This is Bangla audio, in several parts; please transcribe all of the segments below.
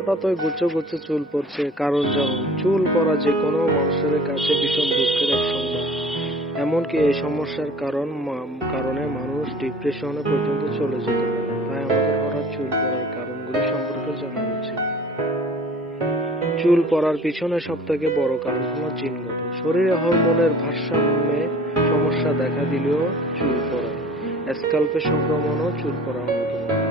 হঠাৎই গুচ্ছ গুচ্ছ চুল পড়ছে, কারণ জানুন, চুল পড়া যে কোনো মানুষের কাছে ভীষণ দুঃখের এক সংবাদ। এমনকি এই সমস্যার কারণে মানুষ ডিপ্রেশনে পর্যন্ত চলে যেতে পারে। তাই আমাদের হঠাৎ চুল পড়ার কারণগুলি সম্পর্কে জানা উচিত। চুল পড়ার পিছনে সবথেকে বড় কারণ হলো জিনগত। শরীরে হরমোনের ভারসাম্যে সমস্যা দেখা দিলেও চুল পড়ে। স্ক্যাল্পে সংক্রমণও চুল পড়ার অন্যতম কারণ।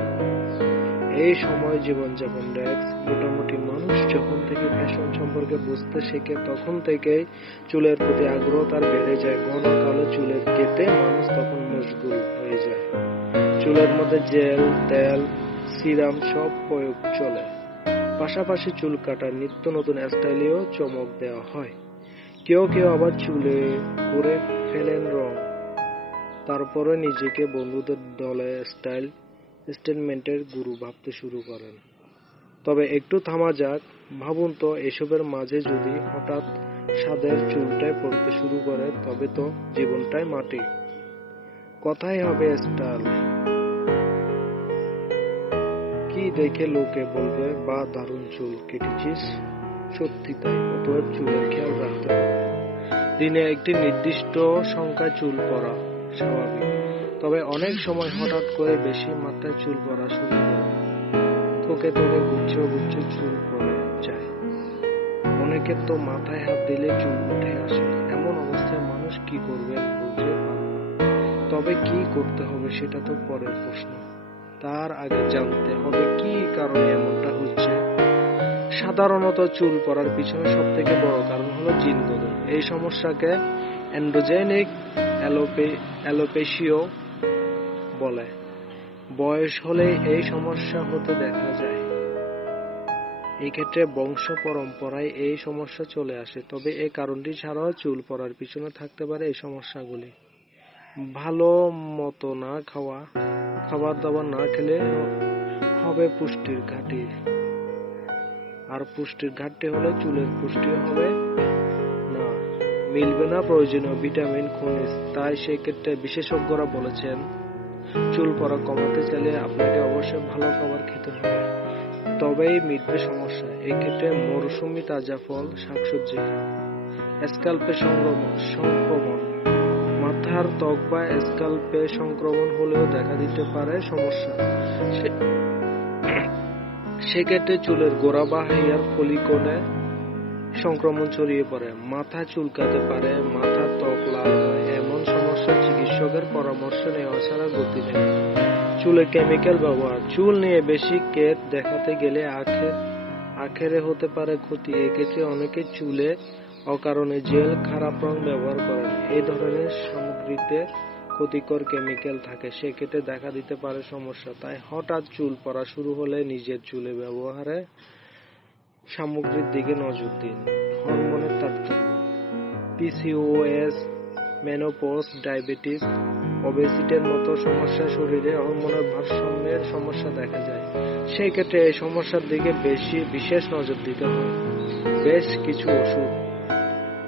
এই সময় জীবনযাপন রিস্ক। মোটামুটি মানুষ যখন থেকে ফ্যাশন সম্পর্কে বুঝতে শেখে তখন থেকেই চুলের প্রতি আগ্রহ তার বেড়ে যায়। ঘন কালো চুলের কেটে মানুষ তখন মশগুল হয়ে যায়। চুলের মধ্যে জেল, তেল, সিরাম সব প্রয়োগ চলে। পাশাপাশি চুল কাটার নিত্য নতুন স্টাইলেও চমক দেওয়া হয়। কেউ কেউ আবার চুলে করে ফেলেন রং, তারপরে নিজেকে বন্ধুদের দলে স্টাইলমেন্টের গুরু ভাবতে শুরু করেন। তবে একটু থামা যাক, ভাবুন তো, এসবের মাঝে যদি হঠাৎ সাদের চুলটাই পড়তে শুরু করে, তবে তো জীবনটাই মাটি। কথাই হবে স্টাইল। কি দেখে লোকে বলবে, বা দারুণ চুল কেটেছিস। সত্যি তাই। অতএব চুলের খেয়াল রাখতে হবে। দিনে একটি নির্দিষ্ট সংখ্যায় চুল পড়া স্বাভাবিক, তবে অনেক সময় হঠাৎ করে বেশি মাত্রায় চুল পড়া শুরু করে। থোকে থোকে গুচ্ছ গুচ্ছ চুল পড়ে যায়। অনেকের তো মাথায় হাত দিলে চুল উঠে আসে। এমন অবস্থায় মানুষ কি করবেন বুঝে পান না। তবে কি করতে হবে সেটা তো পরের প্রশ্ন। তার আগে জানতে হবে কি কারণে এমনটা হচ্ছে। সাধারণত চুল পড়ার পিছনে সবথেকে বড় কারণ হলো জিনগত। এই সমস্যাকে এন্ডোজেনিক অ্যালোপেশিয়া বলে। বয়স হলে এই সমস্যা হতে দেখা যায়। এই ক্ষেত্রে বংশ পরম্পরায় এই সমস্যা চলে আসে। তবে এই কারণটি ছাড়াও চুল পড়ার পিছনে থাকতে পারে এই সমস্যাগুলি। ভালো মতো না খাওয়া, খাবার দাবার না খেলে হবে পুষ্টির ঘাটতি। আর পুষ্টির ঘাটতি হলে চুলের পুষ্টিও হবে না, মিলবে না প্রয়োজনীয় ভিটামিন, খনিজ। তাই সেক্ষেত্রে বিশেষজ্ঞরা বলেছেন, চুল পড়া কমাতে চাইলে আপনাকে অবশ্যই ভালো খাবার খেতে হবে, তবেই মিটবে সমস্যা। এক্ষেত্রে মৌসুমী তাজা ফল, শাকসবজি খান। স্ক্যাল্পে সংক্রমণ। মাথার ত্বক বা স্ক্যাল্পে সংক্রমণ হলেও দেখা দিতে পারে সমস্যা। সেক্ষেত্রে চুলের গোড়া বা হেয়ার ফলিকলে সংক্রমণ ছড়িয়ে পড়ে। মাথা চুলকাতে পারে, মাথার ত্বক লাল হয়। এমন সমস্যা চিকিৎসকের পরামর্শ নেওয়া ছাড়া গতি নেই। চুলে কেমিক্যাল ব্যবহার। চুল নিয়ে বেশি কেত দেখাতে গেলে আখেরে হতে পারে ক্ষতি। এক্ষেত্রে অনেকে চুলে অকারণে জেল, খারাপ রং ব্যবহার করেন। এই ধরনের সামগ্রীতে ক্ষতিকর কেমিক্যাল থাকে। সেক্ষেত্রে দেখা দিতে পারে সমস্যা। তাই হঠাৎ চুল পড়া শুরু হলে নিজের চুলে ব্যবহারের সামগ্রীর দিকে নজর দিন। হরমোনের তারতম্য। পিসিওএস, মেনোপজ, ডায়াবেটিস, ওবেসিটির মতো সমস্যায় শরীরে হরমোনের ভারসাম্যের সমস্যা দেখা যায়। সেই ক্ষেত্রে এই সমস্যার দিকে বিশেষ নজর দিতে হয়। বেশ কিছু ওষুধ,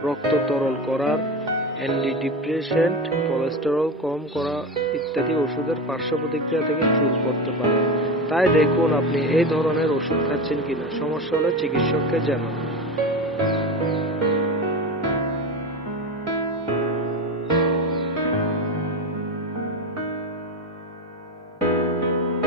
রক্ত তরল করার, অ্যান্টিডিপ্রেসেন্ট, কোলেস্টেরল কম করা ইত্যাদি ওষুধের পার্শ্ব প্রতিক্রিয়া থেকে চুল পড়তে পারে। তাই দেখুন আপনি এই ধরনের ওষুধ খাচ্ছেন কিনা। সমস্যা হলে চিকিৎসককে জানান।